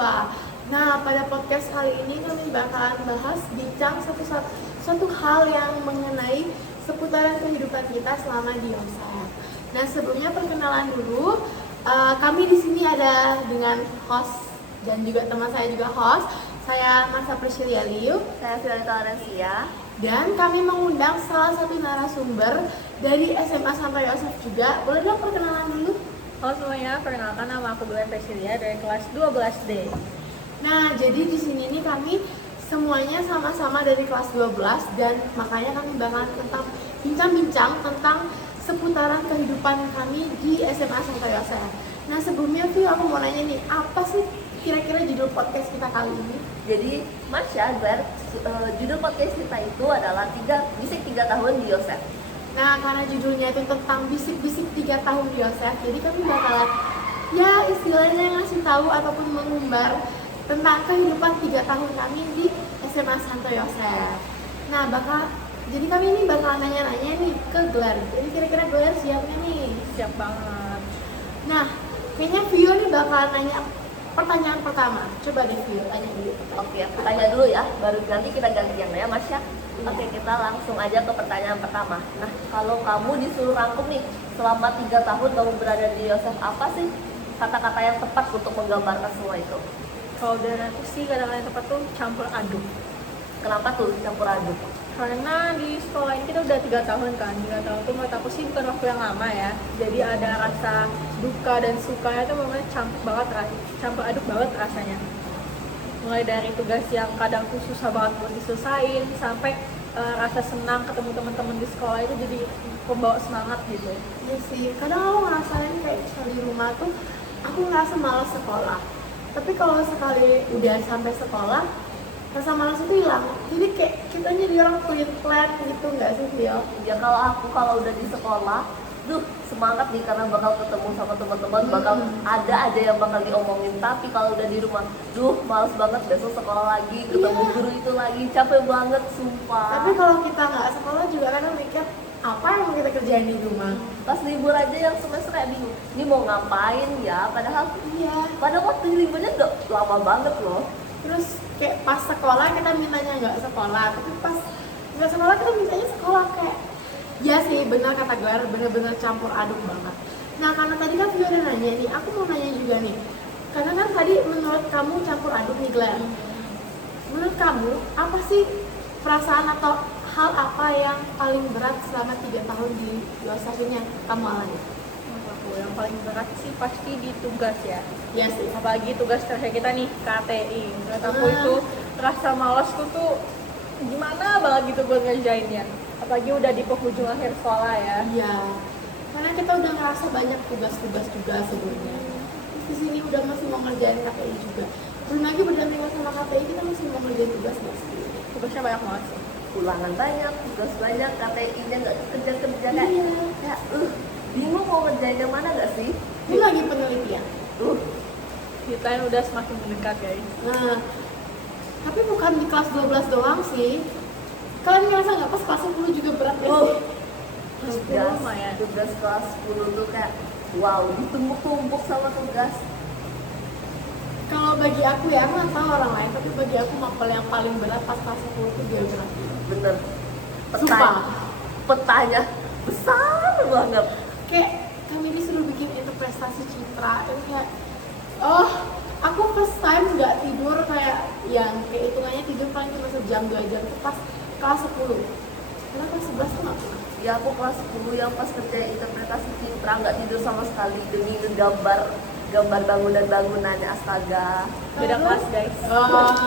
mahasiswa. Nah, pada podcast kali ini kami bakalan bahas bincang satu hal yang mengenai seputaran kehidupan kita selama di Yosef. Nah, sebelumnya perkenalan dulu. Kami di sini ada dengan host dan juga teman saya juga host. Saya Marsa Priscilia Liu. Saya Violeta Arasia. Dan kami mengundang salah satu narasumber dari SMA Santo Yosef juga. Boleh dong perkenalan dulu? Halo semuanya, perkenalkan nama aku Glenn Priscilia dari kelas 12D. Nah, jadi di sini nih kami semuanya sama-sama dari kelas 12 dan makanya kami bakalan tentang bincang-bincang tentang seputaran kehidupan kami di SMA Santo Yosef. Nah, sebelumnya Vi, aku mau nanya nih, apa sih kira-kira judul podcast kita kali ini? Jadi, Masya, Glenn, judul podcast kita itu adalah bisik 3 tahun di Yosef. Nah, karena judulnya itu tentang bisik-bisik 3 tahun di Yosef, jadi kami bakalan ya istilahnya ngasih tahu ataupun mengumbar tentang kehidupan 3 tahun kami di SMA Santo Yosef. Nah, jadi kami ini bakal nanya-nanya nih ke Glenn. Jadi kira-kira Glenn siap nggak nih? Siap banget. Nah, kayaknya Vio nih bakal nanya pertanyaan pertama. Coba deh Vio, tanya dulu. Oke, aku tanya dulu ya, baru nanti kita gantian ya, Masya. Oke, kita langsung aja ke pertanyaan pertama. Nah, kalau kamu disuruh rangkum nih, selama 3 tahun kamu berada di Yosef, apa sih kata-kata yang tepat untuk menggambarkan semua itu? Kalau dari aku sih kadang-kadang tepat tuh campur aduk. Kenapa tuh campur aduk? Karena di sekolah ini kita udah 3 tahun kan. 3 tahun itu menurut aku sih bukan waktu yang lama ya. Jadi ada rasa duka dan sukanya tuh memang campur aduk banget rasanya. Mulai dari tugas yang kadang tuh susah banget buat diselesain sampai rasa senang ketemu teman-teman di sekolah itu jadi pembawa semangat gitu. Iya sih, kadang aku ngerasain kayak misalnya di rumah tuh aku ngerasa malas sekolah. Tapi kalau sekali udah sampai sekolah, rasa malas itu hilang. Jadi kayak kita jadi orang pelit-pelit gitu, nggak sih Vio? Ya kalau udah di sekolah, semangat nih karena bakal ketemu sama teman-teman, bakal ada aja yang bakal diomongin. Tapi kalau udah di rumah, males banget besok sekolah lagi, ketemu guru itu lagi, capek banget, sumpah. Tapi kalau kita nggak sekolah juga kadang mikir, apa yang mau kita kerjain di rumah? Pas libur aja yang semester kayak bingung, ini mau ngapain ya? Padahal pada waktu liburnya udah lama banget loh. Terus kayak pas sekolah kita mintanya nggak sekolah, tapi pas nggak sekolah kita mintanya sekolah kayak ya sih, benar kata Glar, bener-bener campur aduk banget. Nah, karena tadi kan Vio udah nanya nih, aku mau nanya juga nih. Karena kan tadi menurut kamu campur aduk nih Glar. Menurut kamu, apa sih perasaan atau hal apa yang paling berat selama 3 tahun di Yosef ini yang kamu alami? Menurut aku yang paling berat sih pasti di tugas ya. Iya sih. Apalagi tugas terakhir kita nih, KTI. Menurut aku itu rasa malasku tuh gimana banget gitu buat ngerjainnya. Apalagi udah di penghujung akhir sekolah ya. Iya. Karena kita udah ngerasa banyak tugas-tugas juga sebelumnya. Terus di sini udah masih mau ngerjain KTI juga. Belum lagi berdampingan sama KTI kita masih mau ngerjain tugas nggak sih? Tugasnya banyak banget sih. Ulangan banyak, tugas banyak, KTI-nya nggak kerja-kerja kayak Iya. Bingung mau ngerjain yang mana nggak sih? Ini lagi penelitian. Kita yang udah semakin mendekat guys. Nah, tapi bukan di kelas 12 doang sih. Kalian ngerasa nggak pas kelas 10 juga berat ya sih? Tugas kelas 10 tuh kayak wow, ditumpuk-tumpuk sama tugas. Kalau bagi aku ya, aku nggak tahu orang lain, tapi bagi aku mapel yang paling berat pas kelas 10 itu geografi. Bener. Sumpah. Petanya besar banget. Kayak kami disuruh bikin interpretasi citra, dan kayak aku first time nggak tidur kayak yang kayak hitungannya tidur paling cuma sejam 2 jam itu pas kelas 10. Karena kelas 11 tuh nggak pernah. Ya aku kelas 10 yang pas kerja interpretasi citra nggak tidur sama sekali demi ngegambar bangunan-bangunannya, astaga. Beda kelas guys.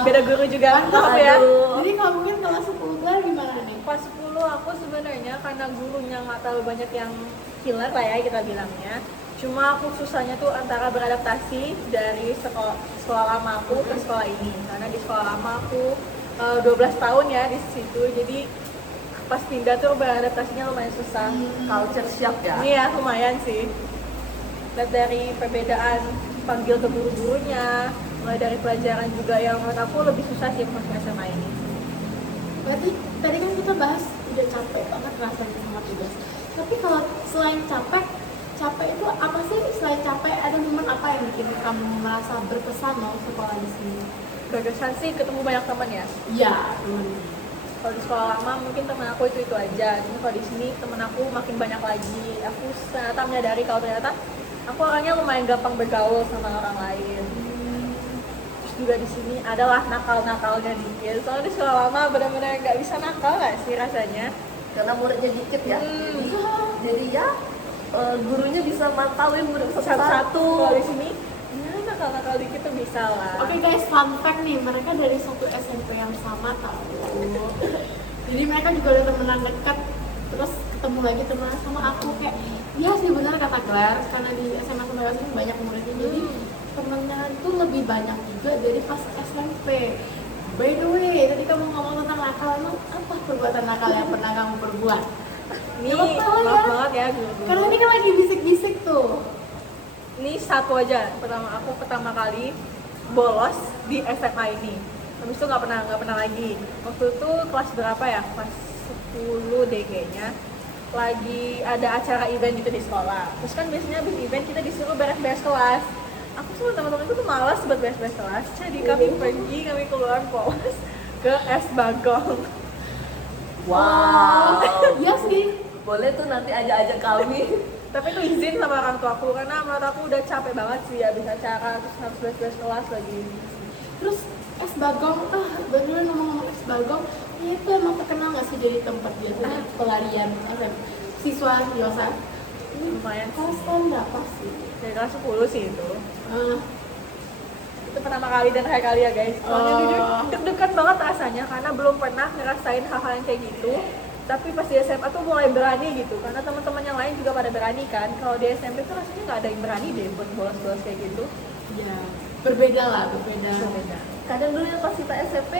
Beda guru juga. Maaf ya. Jadi kalau mungkin kelas 10 Glar gimana nih? Pas 10 aku sebenarnya karena gurunya nggak terlalu banyak yang killer lah ya kita bilangnya. Cuma aku susahnya tuh antara beradaptasi dari sekolah lama aku ke sekolah ini. Karena di sekolah lama aku 12 tahun ya di situ. Jadi pas pindah tuh beradaptasinya lumayan susah. Culture shock ya. Iya lumayan sih. Lihat dari perbedaan panggil ke guru-gurunya, mulai dari pelajaran juga yang menurut aku lebih susah sih pas SMA ini. Berarti tadi kan kita bahas udah capek banget rasanya sama tugas. Tapi kalau selain capek, capek itu apa sih? Selain capek, ada momen apa yang bikin kamu merasa berkesan mau sekolah di sini? Berkesan sih ketemu banyak teman ya. Iya, temen. Kalau di sekolah lama mungkin teman aku itu aja. Cuma kalau di sini teman aku makin banyak lagi. Aku ternyata menyadari kalau ternyata aku orangnya lumayan gampang bergaul sama orang lain. Terus juga di sini adalah nakal-nakalnya dikit. Soalnya di sekolah lama benar-benar nggak bisa nakal nggak sih rasanya. Karena muridnya dikit ya. Jadi ya gurunya bisa mantauin murid Satu-satu. satu-satu. Kalau di sini ya nakal-nakal dikit tuh bisa lah. Oke guys, fun fact nih, mereka dari satu SMP yang sama tau. Jadi mereka juga udah temenan dekat, terus ketemu lagi temenan sama aku kayak, iya sih benar kata Claire, karena di SMA Sumbawa ini banyak muridnya, jadi temennya tuh lebih banyak juga dari pas SMP. By the way, tadi kamu ngomong tentang nakal, emang apa perbuatan nakal yang pernah kamu perbuat? Ini Gak apa-apa lah maaf ya. banget ya guru-guru. Karena ini kan lagi bisik-bisik tuh. Ini satu aja, aku pertama kali bolos di SMA ini. Habis itu nggak pernah lagi. Waktu itu kelas berapa ya? Kelas 10 deh kayaknya. Lagi ada acara event gitu di sekolah. Terus kan biasanya habis event kita disuruh beres-beres kelas. Aku sama teman-temanku tuh malas buat beres-beres kelas. Jadi kami keluar polos ke Es Bagong. Wow. Iya sih. Boleh tuh nanti ajak-ajak kami. Tapi itu izin sama orang tuaku karena menurut aku udah capek banget sih habis acara terus harus beres-beres kelas lagi. Terus es bagong, beneran ngomong-ngomong es bagong, itu emang terkenal nggak sih jadi tempat biasanya pelarian siswa Yosa? Lumayan Kelas tahun berapa sih? dari kelas 10 sih itu. Eh, Itu pertama kali dan terakhir kali ya guys. Soalnya jujur deg-degan banget rasanya karena belum pernah ngerasain hal-hal yang kayak gitu. Tapi pas di SMA tuh mulai berani gitu karena teman-teman yang lain juga pada berani kan. Kalau di SMP tuh rasanya nggak ada yang berani deh buat bolos-bolos kayak gitu. ya berbeda lah, berbeda. Beda. Kadang dulu ya pas kita SMP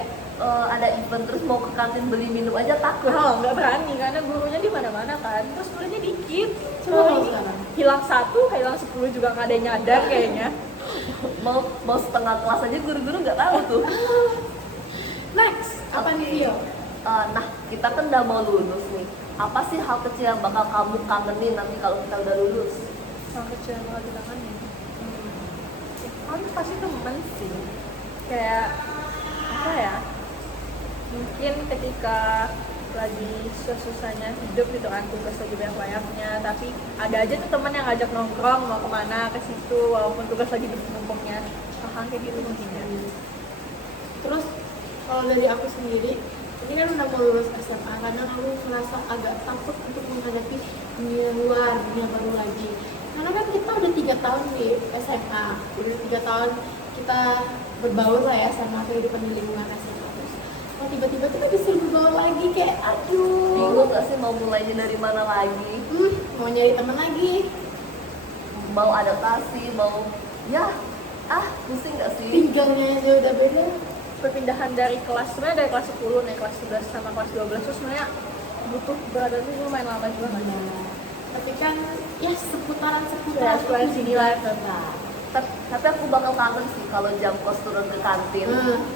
ada event terus mau ke kantin beli minum aja takut. Oh, nggak berani karena gurunya di mana-mana kan. Terus gurunya dikit. Coba Coba kalau ini sekarang. hilang 1, hilang 10 juga nggak ada yang nyadar kayaknya. Mau setengah kelas aja guru-guru nggak tahu tuh. Next, apa nih Vio? Nah, kita kan udah mau lulus nih. Apa sih hal kecil yang bakal kamu kangenin nanti kalau kita udah lulus? Hal kecil yang bakal dikangenin. Paling pasti temen sih. Kayak apa ya? Mungkin ketika lagi susah-susahnya hidup gitu kan, tugas lagi banyak-banyaknya, tapi ada aja tuh teman yang ngajak nongkrong mau kemana ke situ walaupun tugas lagi numpuknya. Hal kayak gitu mungkin ya. Terus kalau dari aku sendiri, ini kan udah mau lulus SMA, kadang aku merasa agak takut untuk menghadapi dunia luar, dunia baru lagi. Karena kan kita udah 3 tahun di SMA, udah 3 tahun kita berbaur lah ya sama kehidupan di lingkungan SMA. Terus kalau tiba-tiba kita disuruh berbaur lagi kayak aduh, Bingung nggak sih mau mulainya dari mana lagi? mau nyari teman lagi. Mau adaptasi, mau pusing nggak sih? Tinggalnya aja udah beda. Perpindahan dari kelas, sebenarnya dari kelas 10 naik kelas 11 sama kelas 12 itu sebenarnya butuh beradaptasi lumayan lama juga kan. Tapi kan ya Ya, seputaran seputaran sini lah. Tapi aku bakal kangen sih kalau jam kos turun ke kantin.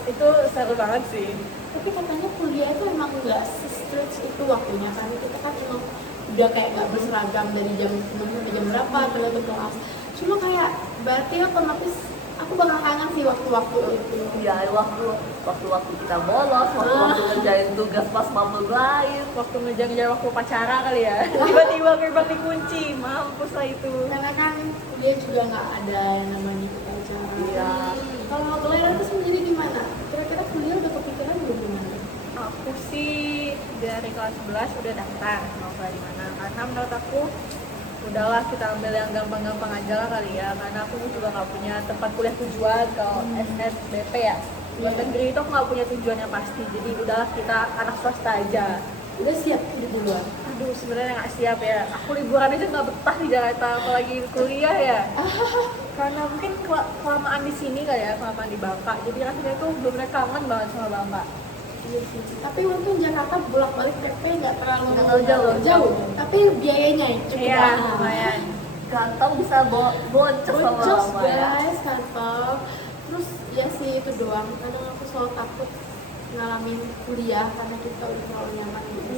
Itu seru banget sih. Tapi katanya kuliah itu emang nggak se-strict itu waktunya, karena kita kan emang udah kayak nggak berseragam dari jam 9 sampai jam berapa tergantung kelas. Cuma kayak berarti otomatis aku bakal kangen sih waktu-waktu itu. Ya, waktu kita bolos, waktu ngerjain tugas pas mabel lain. Waktu ngejar-ngejar waktu pacara kali ya. Tiba-tiba gerbang dikunci, mampus lah itu. Karena kan kuliah juga nggak ada yang namanya ikut acara. Iya. Kalau kalian terus menjadi gimana? Kira-kira kuliah udah kepikiran belum gimana? Aku sih dari kelas 11 udah daftar mau kuliah di mana. Karena menurut aku udahlah kita ambil yang gampang-gampang aja lah kali ya. Karena aku juga nggak punya tempat kuliah tujuan kalau SNBP ya. Buat negeri itu aku nggak punya tujuan yang pasti. Jadi udahlah kita anak swasta aja. Udah siap hidup di luar? Aduh sebenarnya nggak siap ya. Aku liburan aja nggak betah di Jakarta apalagi kuliah ya. Karena mungkin kelamaan di sini kali ya, kelamaan di Bangka. Jadi rasanya tuh bener-bener kangen banget sama Bangka. Iya sih. Tapi untung Jakarta bolak-balik PP nggak terlalu Nggak terlalu jauh. Tapi biayanya cukup Iya, mahal. lumayan. Kantong bisa boncos sama Boncos mama ya. guys, kantong. Terus ya sih itu doang. Kadang aku selalu takut ngalamin kuliah karena kita udah terlalu nyaman gitu.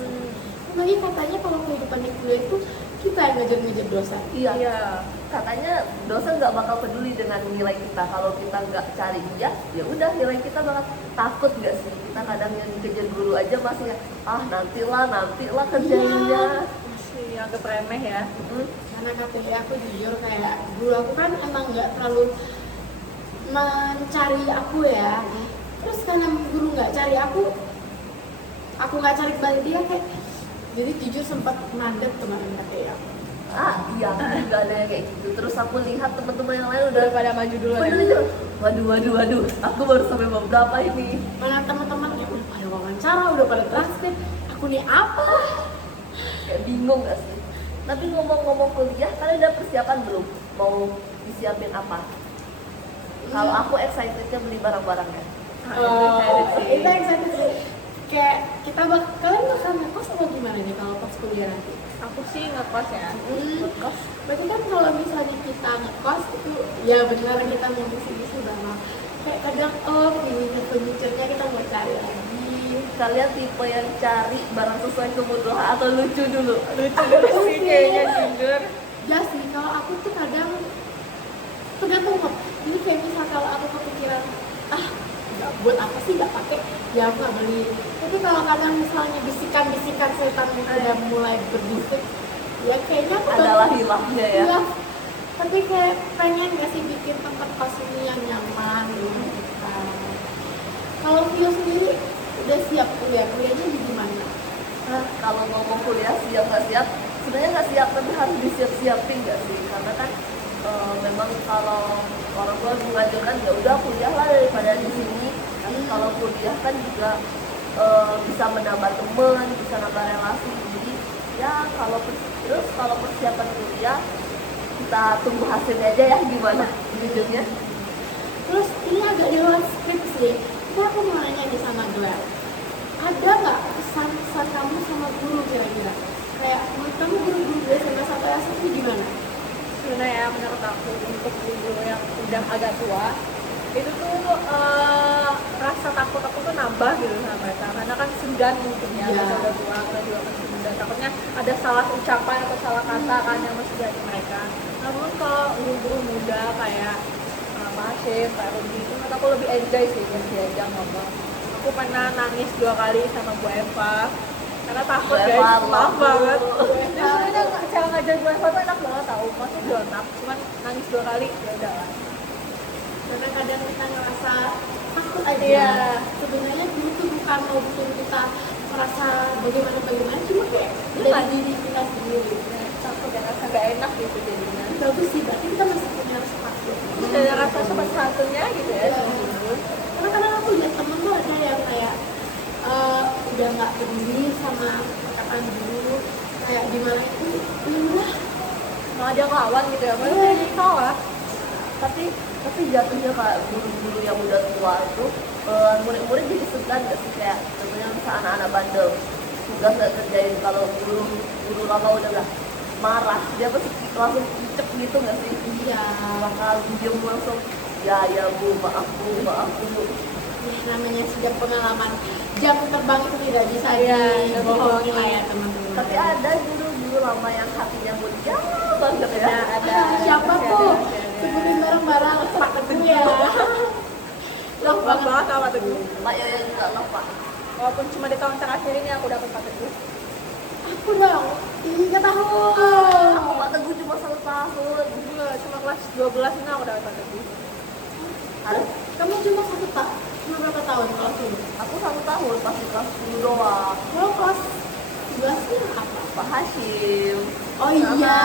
lagi katanya kalau kehidupan di kuliah itu kita yang ngejar-ngejar dosen. Iya. Iya. Katanya dosen nggak bakal peduli dengan nilai kita. Kalau kita nggak cari dia, ya udah nilai kita bakal takut nggak sih? Kita kadang yang dikejar guru aja masih nantilah kerjainnya. Masih anggap remeh ya. Karena katanya aku jujur kayak guru aku kan emang nggak terlalu mencari aku ya. Terus karena guru nggak cari aku nggak cari balik dia kayak. Jadi jujur sempat mandek kemarin katanya aku. Iya, juga ada yang kayak gitu. Terus aku lihat teman-teman yang lain udah Udah pada maju dulu ya. waduh, aku baru sampai bab berapa ini? Mana teman-teman ya udah pada wawancara, udah pada transkrip. Aku nih apa? Kayak bingung gak sih? Tapi ngomong-ngomong kuliah, kalian udah persiapan belum? Mau disiapin apa? Kalau aku excitednya beli barang-barangnya. Itu excited sih. Kayak kalian bakal ngekos atau gimana nih kalau pas kuliah nanti? Aku sih ngekos ya. Ngekos. Berarti kan kalau misalnya kita ngekos itu ya benar kita mau ngisi-ngisi barang. Kayak kadang furniture-nya kita mau cari lagi. Kalian tipe yang cari barang sesuai kebutuhan atau lucu dulu? Lucu dulu sih kayaknya jujur. Ya sih, kalau aku tuh kadang tergantung kok. Ini kayak misal kalau aku kepikiran nggak buat apa sih nggak pakai, ya aku nggak beli. Tapi kalau kadang misalnya bisikan-bisikan setan itu udah mulai berbisik, ya kayaknya aku Adalah hilangnya ya. Iya. Tapi kayak pengen nggak sih bikin tempat kos ini yang nyaman gitu kita. Kalau Vio sendiri udah siap kuliahnya di gimana? Nah, kalau ngomong kuliah siap nggak siap, sebenarnya nggak siap tapi harus disiap-siapin nggak sih? Karena kan memang kalau orang tua mengajarkan ya udah kuliah lah daripada di sini. Tapi kalau kuliah kan juga bisa menambah teman, bisa nambah relasi. Jadi ya terus kalau persiapan kuliah kita tunggu hasilnya aja ya gimana jujurnya. Terus ini agak di luar skrip sih. Tapi aku mau nanya nih sama Glenn. Ada nggak pesan-pesan kamu sama guru kira-kira? Kayak menurut kamu guru-guru di SMA 1 itu gimana? Sebenarnya menurut aku untuk guru yang udah agak tua itu tuh rasa takut aku tuh nambah gitu sama mereka karena kan segan mungkin ya Iya. mereka udah tua, kita juga masih muda, takutnya ada salah ucapan atau salah kata kan yang mesti dari mereka. Namun kalau guru-guru muda kayak Pak Hashim, Pak Rudi itu menurut aku lebih enjoy sih pas diajak ngomong. Aku pernah nangis 2 kali sama Bu Eva karena takut Bu guys, Eva, maaf banget. Bu. Jadi sebenarnya cara ngajar Bu Eva tuh enak banget tau, masih berontak, cuman nangis 2 kali ya udah lah. Karena kadang kita ngerasa takut aja. Iya. Sebenarnya guru tuh bukan mau bikin kita merasa bagaimana, cuma kayak Iya. dari diri kita sendiri. Takut dan rasa gak enak gitu jadinya. Bagus sih, berarti kita masih punya rasa takut. Ada rasa sopan santunnya gitu ya. Iya. Karena kadang aku lihat temen tuh ada yang kayak udah nggak peduli sama perkataan guru, kayak gimana itu, lah. Malah dia ngelawan gitu ya, malah Iya. dia jadi kalah. Tapi jatuhnya kayak guru-guru yang udah tua itu murid-murid jadi segan gak sih, kayak contohnya misal anak-anak bandel tugas nggak kerjain, kalau guru lama udah nggak marah dia pasti langsung cicek gitu nggak sih? Iya. Bakal diem langsung ya bu maaf bu. Ya, namanya sudah pengalaman, jam terbang itu tidak bisa Iya, dibohongi lah ya teman-teman. Tapi ada guru lama yang hatinya mulia banget ya. Ada Siapa masih tuh? ada, masih ada. Sebutin bareng-bareng Pak Teguh ya. Love Love banget sama Teguh. Pak Yoyo juga lah Pak. Walaupun cuma di tahun terakhir ini aku dapat Pak Teguh. Aku dong, 3 tahun. Aku Pak Teguh cuma 1 tahun. Enggak, cuma kelas 12 ini aku dapat Pak Teguh. Harus Kamu cuma 1 tahun, cuma berapa tahun kelas ini? aku 1 tahun pasti kelas 10 doang. Kalau kelas 11 nya apa? Pak Hashim. Oh iya,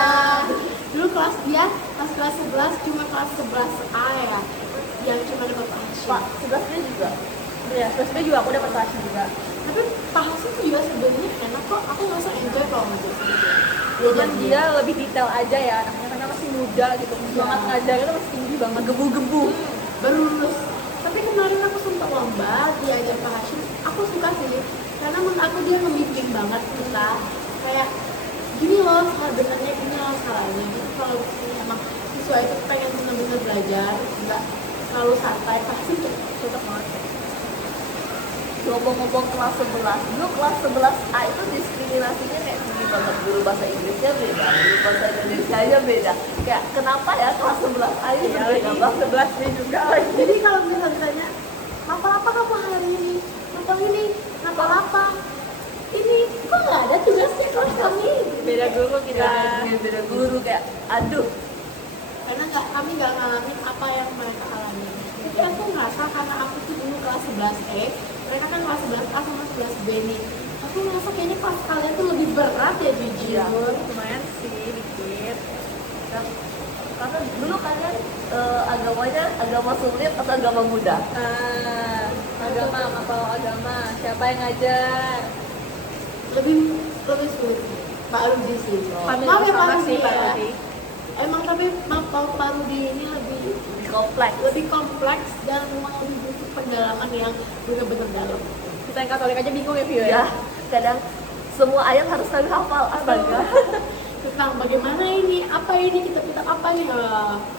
dulu kelas dia, kelas 11 cuma kelas 11A ya, yang cuma dapat Pak Hashim. Pak 11 dia juga. Iya, terus dia juga aku dapat Pak Hashim juga. Tapi Pak Hashim tuh juga sebenarnya enak kok, aku ngerasa enjoy kalau ngajar sama dia. Cuman dia lebih detail aja ya anaknya karena masih muda gitu. Semangat ngajarnya tuh masih tinggi banget. Gebu-gebu. Baru lulus. Tapi kemarin aku sempat lomba diajar Pak Hashim, aku suka sih, karena menurut aku dia membimbing banget kita, kayak gini loh salah benarnya, gini loh salahnya. Jadi kalau misalnya emang siswa itu pengen benar-benar belajar, nggak terlalu santai, pasti cocok banget. ngomong-ngomong kelas 11, dulu kelas 11 A itu diskriminasinya kayak tinggi banget. Guru bahasa Inggrisnya beda, guru bahasa Indonesianya beda. Kayak kenapa ya kelas 11 A ini berbeda banget? 11 B juga lagi. Jadi kalau misalnya ditanya apa kamu hari ini nonton ini apa ini kok nggak ada tugasnya kelas kami, Beda guru kita. Beda guru kayak aduh. karena kami nggak ngalamin apa yang mereka alami. Jadi aku ngerasa karena aku tuh dulu kelas 11 mereka kan kelas 11 A sama 11 B nih. Aku ngerasa kayaknya kelas kalian tuh lebih berat ya Iya. jujur. Lumayan sih dikit. Kan, karena dulu kalian agamanya agama sulit atau agama mudah? Agama apa agama? Siapa yang ngajar? Lebih sulit Pak Rudi sih. Kami Maaf ya Pak sama Rudi sih Pak ya. Rudi. Emang tapi maaf Pak Rudi ini Lebih kompleks. lebih kompleks dan memang lebih butuh pendalaman yang benar-benar dalam. Kita yang Katolik aja bingung ya Vio Ya, ya. kadang semua ayat harus kami hafal. Astaga. Tentang bagaimana ini, apa ini kita apa nih?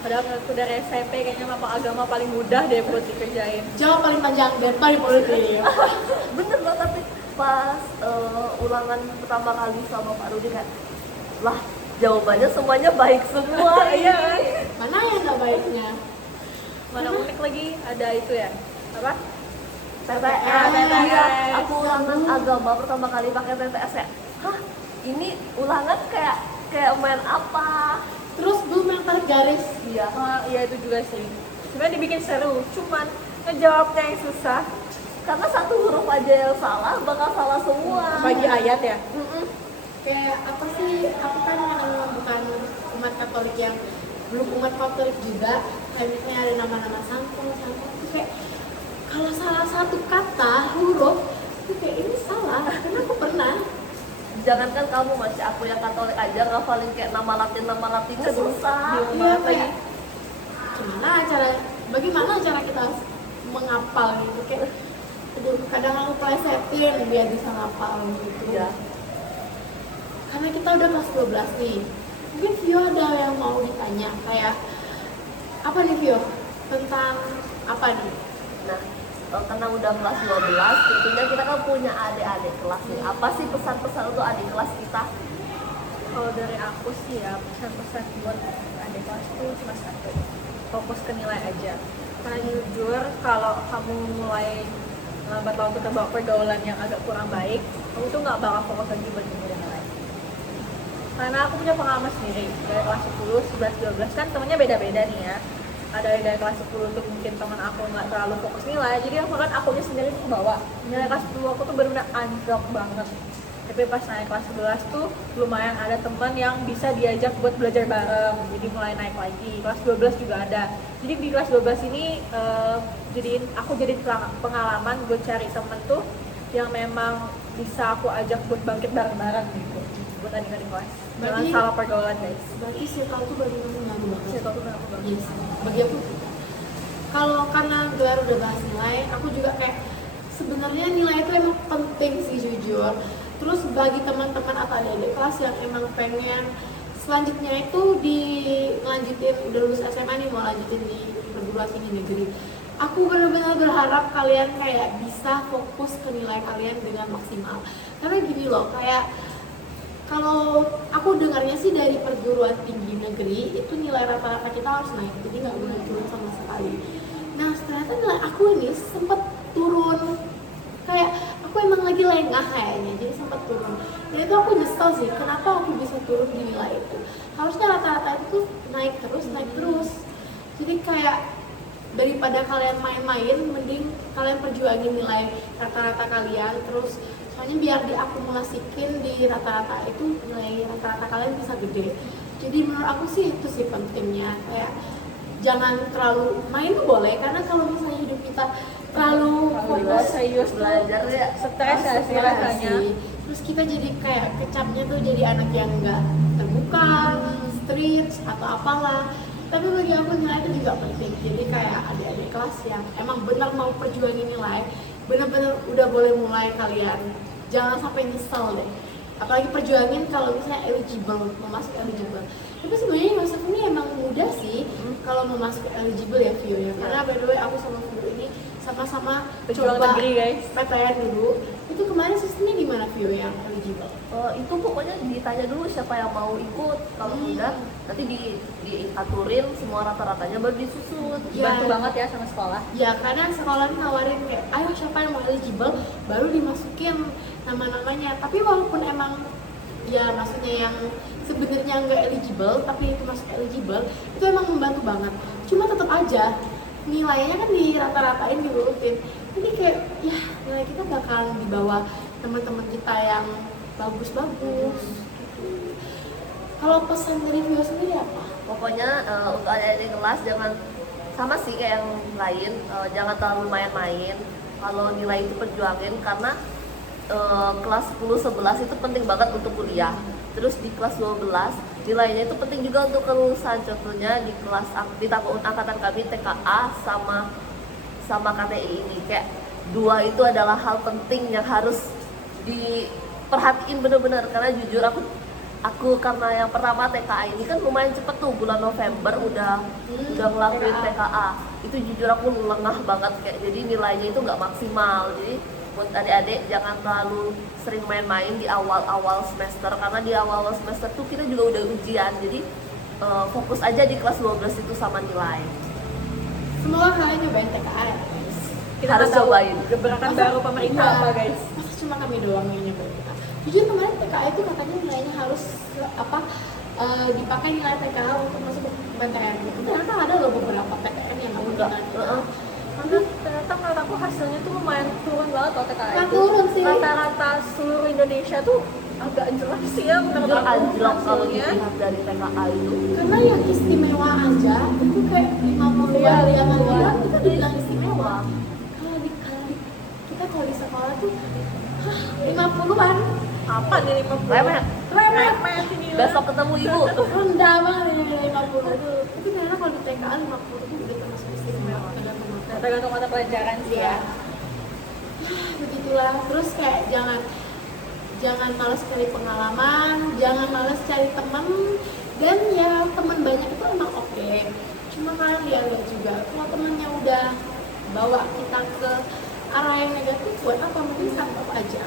Padahal menurutku dari SMP kayaknya mapel agama paling mudah deh buat dikerjain. Jawab paling panjang dan paling produktif. Bener loh, tapi pas ulangan pertama kali sama Pak Rudi kayak lah jawabannya semuanya baik semua. Iya kan? Mana yang nggak baiknya? Mana unik lagi ada itu ya? Apa? TTS, TTS. iya, aku ulangan agama pertama kali pakai TTS kayak, hah ini ulangan kayak main apa? Terus belum yang tarik garis. Iya, Iya itu juga sih. Sebenarnya dibikin seru, cuman ngejawabnya yang susah. karena satu huruf aja yang salah bakal salah semua. Bagi ayat ya. Kayak apa sih? Aku kan yang bukan umat Katolik yang belum umat Katolik juga. Kayak misalnya ada nama-nama sangkong itu kayak kalau salah satu kata huruf itu kayak ini salah. Karena aku pernah. Jangankan kamu masih aku yang Katolik aja ngafalin kayak nama Latinnya susah. Iya kayak bagaimana cara kita menghafal gitu kayak aduh, kadang aku plesetin biar bisa ngapal gitu. Iya. Karena kita udah kelas 12 nih, mungkin Vio ada yang mau ditanya kayak apa nih Vio? Tentang apa nih? Nah, karena udah kelas 12, tentunya kita kan punya adik-adik kelas nih. Apa sih pesan-pesan untuk adik kelas kita? Kalau dari aku sih ya pesan-pesan buat adik kelas itu cuma satu, fokus ke nilai aja. Karena jujur kalau kamu mulai lambat laun kita bawa pergaulan yang agak kurang baik, kamu tuh nggak bakal fokus lagi buat nilai. Karena aku punya pengalaman sendiri dari kelas 10, 11, 12 kan temennya beda-beda nih ya. Ada yang dari kelas 10 tuh mungkin teman aku nggak terlalu fokus nilai, jadi aku kan akunya sendiri ke bawah. Nilai kelas 10 aku tuh benar-benar anjlok banget. Tapi pas naik kelas 11 tuh lumayan ada teman yang bisa diajak buat belajar bareng, jadi mulai naik lagi. Kelas 12 juga ada. Jadi di kelas 12 ini aku jadi pengalaman buat cari temen tuh yang memang bisa aku ajak buat bangkit bareng-bareng gitu buat adik-adik kelas. Jangan Berarti- salah pergaulan guys. Berarti circle tuh benar-benar ngaruh banget. Circle tuh aku banget. Yes. Bagi aku, kalau karena gelar udah bahas nilai, aku juga kayak sebenarnya nilai itu emang penting sih jujur. Terus bagi teman-teman atau adik-adik kelas yang emang pengen selanjutnya itu dilanjutin udah lulus SMA nih mau lanjutin di perguruan tinggi negeri. Aku benar-benar berharap kalian kayak bisa fokus ke nilai kalian dengan maksimal. Karena gini loh, kayak kalau aku dengarnya sih dari perguruan tinggi negeri itu nilai rata-rata kita harus naik, jadi nggak boleh turun sama sekali. Nah ternyata nilai aku ini sempat turun, kayak aku emang lagi lengah kayaknya, jadi sempat turun. Dan itu aku nyesel sih, kenapa aku bisa turun di nilai itu. Harusnya rata-rata itu tuh naik terus. Jadi kayak daripada kalian main-main, mending kalian perjuangin nilai rata-rata kalian terus. Soalnya biar diakumulasikin di rata-rata itu nilai rata-rata kalian bisa gede. Jadi menurut aku sih itu sih pentingnya, kayak jangan terlalu main tuh boleh, karena kalau misalnya hidup kita terlalu fokus serius tuh belajar ya. stres ya sih stres rasanya. sih. Terus kita jadi kayak kecapnya tuh jadi anak yang enggak terbuka, street atau apalah. Tapi bagi aku nilai itu juga penting. Jadi kayak adik-adik kelas yang emang benar mau perjuangin nilai, benar-benar udah boleh mulai kalian. Jangan sampai nyesel deh. Apalagi perjuangin kalau misalnya eligible, mau masuk eligible. Tapi sebenarnya masuk ini emang mudah sih kalau mau masuk eligible ya Vio ya. Karena by the way aku sama Vio ini sama-sama Pejuang coba negeri, guys. PTN dulu. Itu kemarin sistemnya gimana Vio yang eligible? Itu pokoknya ditanya dulu siapa yang mau ikut. Kalau udah nanti diaturin semua rata-ratanya baru disusun. Ya. Bantu banget ya sama sekolah. Ya karena sekolah nawarin kayak, ayo siapa yang mau eligible, baru dimasukin nama-namanya. Tapi walaupun emang ya maksudnya yang sebenarnya nggak eligible tapi itu masuk eligible, itu emang membantu banget. Cuma tetap aja nilainya kan dirata-ratain, diurutin. Jadi kayak ya nilai kita bakal di bawah teman-teman kita yang bagus-bagus. Kalau pesan dari Vio sendiri apa? Pokoknya untuk adik-adik kelas jangan sama sih kayak yang lain, jangan terlalu main-main. Kalau nilai itu perjuangin karena kelas 10-11 itu penting banget untuk kuliah. Terus di kelas 12 nilainya itu penting juga untuk kelulusan. Contohnya di kelas di tahun angkatan kami TKA sama KTI ini kayak dua itu adalah hal penting yang harus diperhatiin bener-bener. Karena jujur aku karena yang pertama TKA ini kan lumayan cepet tuh, bulan November udah ngelakuin TKA. Itu jujur aku lengah banget kayak, jadi nilainya itu nggak maksimal. Jadi buat adik-adik jangan terlalu sering main-main di awal-awal semester, karena di awal-awal semester tuh kita juga udah ujian. Jadi fokus aja di kelas 12 itu sama nilai. Semoga kalian nyobain TKA ya guys. Kita Harus nggak tahu cobain. gebrakan baru pemerintah apa, guys. Masa cuma kami doang yang nyobain TKA? Jujur kemarin TKA itu katanya nilainya harus dipakai nilai TKA untuk masuk ke PTN. Ternyata ada loh beberapa PTN yang nggak Enggak. menggunakan. Karena ternyata menurut aku hasilnya tuh lumayan turun banget loh TKA Nggak itu. turun sih. Rata-rata seluruh Indonesia tuh agak jelas sih ya menurut Jujur aku anjlok kalau hasilnya. dilihat dari TKA itu. Karena yang istimewa aja itu kayak 50 Iya, yang 50-an. itu dibilang istimewa. Kalau di sekolah tuh 50-an. Apa nih 50? Remeh. Remeh ini. Besok ketemu ibu. Rendah banget ya nilai 50. Aduh, tapi ternyata kalau di TKA 50 itu udah termasuk istimewa. Tergantung mata pelajaran sih ya. Begitulah. Terus kayak jangan malas cari pengalaman, jangan malas cari teman, dan ya teman banyak itu emang oke. Cuma kalian lihat juga kalau temennya udah bawa kita ke arah yang negatif, buat apa? Mungkin cut off aja.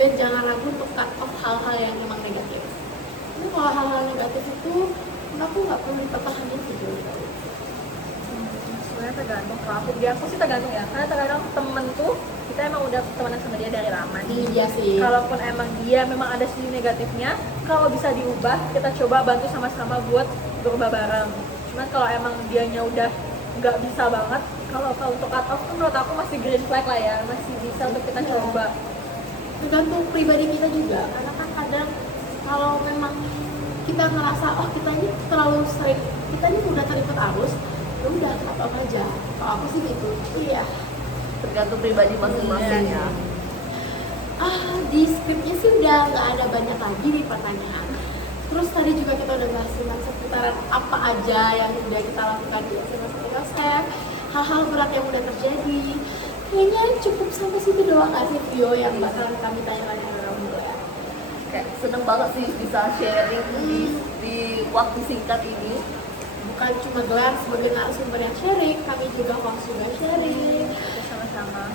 Dan jangan ragu untuk cut off hal-hal yang emang negatif. Ini kalau hal-hal negatif itu aku nggak perlu dipertahankan gitu. Sebenarnya tergantung kalau aku, dia aku sih tergantung ya, karena terkadang temen tuh kita emang udah temenan sama dia dari lama nih. Iya sih. Kalaupun emang dia memang ada sisi negatifnya, kalau bisa diubah kita coba bantu sama-sama buat berubah bareng. Cuman kalau emang dianya udah nggak bisa banget, kalau untuk cut off tuh menurut aku masih green flag lah ya, masih bisa untuk kita Iya. coba. Tergantung pribadi kita juga, karena kan kadang kalau memang kita ngerasa oh kita ini terlalu sering, kita ini udah terikut arus, ya udah cut off aja. Kalau aku sih gitu. Iya. Tergantung pribadi masing-masing ya. Di skripnya sih udah nggak ada banyak lagi nih pertanyaan. Terus tadi juga kita udah bahas tentang seputaran apa aja yang udah kita lakukan di SMA, hal-hal berat yang udah terjadi. Kayaknya cukup sampai situ doang nggak sih Vio yang bakalan kami tanyakan orang dulu ya. Kayak seneng banget sih bisa sharing di waktu singkat ini. Bukan cuma gelar sebagai narasumber yang sharing, kami juga host juga sharing. Kita sama-sama.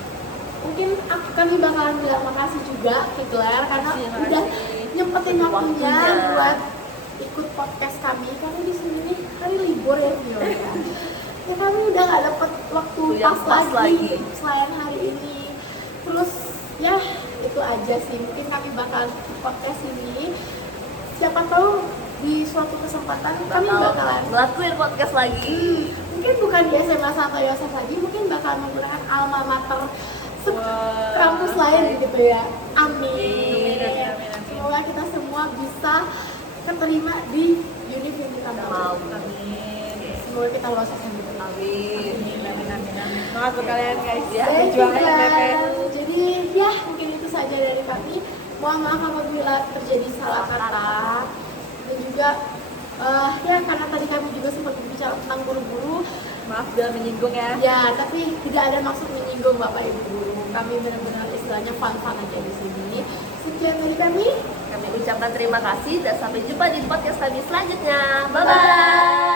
Mungkin kami bakalan bilang makasih juga ke Gelar karena Terima udah kasih. nyempetin waktunya Waktunya. buat ikut podcast kami, karena di sini nih hari libur ya Vio ya. Ya kami udah nggak dapet waktu Yang pas pas lagi lagi. selain hari ini. Terus ya itu aja sih, mungkin kami bakal ikut podcast ini. Siapa tahu di suatu kesempatan kami bakalan ngelakuin podcast lagi. mungkin bukan di SMA atau Yosef lagi, mungkin bakal menggunakan alma mater kampus lain gitu ya. Amin. Amin. Semoga kita semua bisa keterima di univ yang kita mau. Amin. Semoga kita lolos SNM. Amin. Amin. Semangat buat kalian guys ya. Dan Berjuangnya juga, Pepe. jadi ya mungkin itu saja dari kami. Mohon maaf apabila terjadi salah kata. Dan juga ya karena tadi kami juga sempat berbicara tentang guru-guru. Maaf bila menyinggung ya. Ya, tapi tidak ada maksud menyinggung Bapak Ibu guru. Kami benar-benar istilahnya fun-fun aja di sini. Sekian dari kami. Kami ucapkan terima kasih dan sampai jumpa di podcast kami selanjutnya. Bye bye.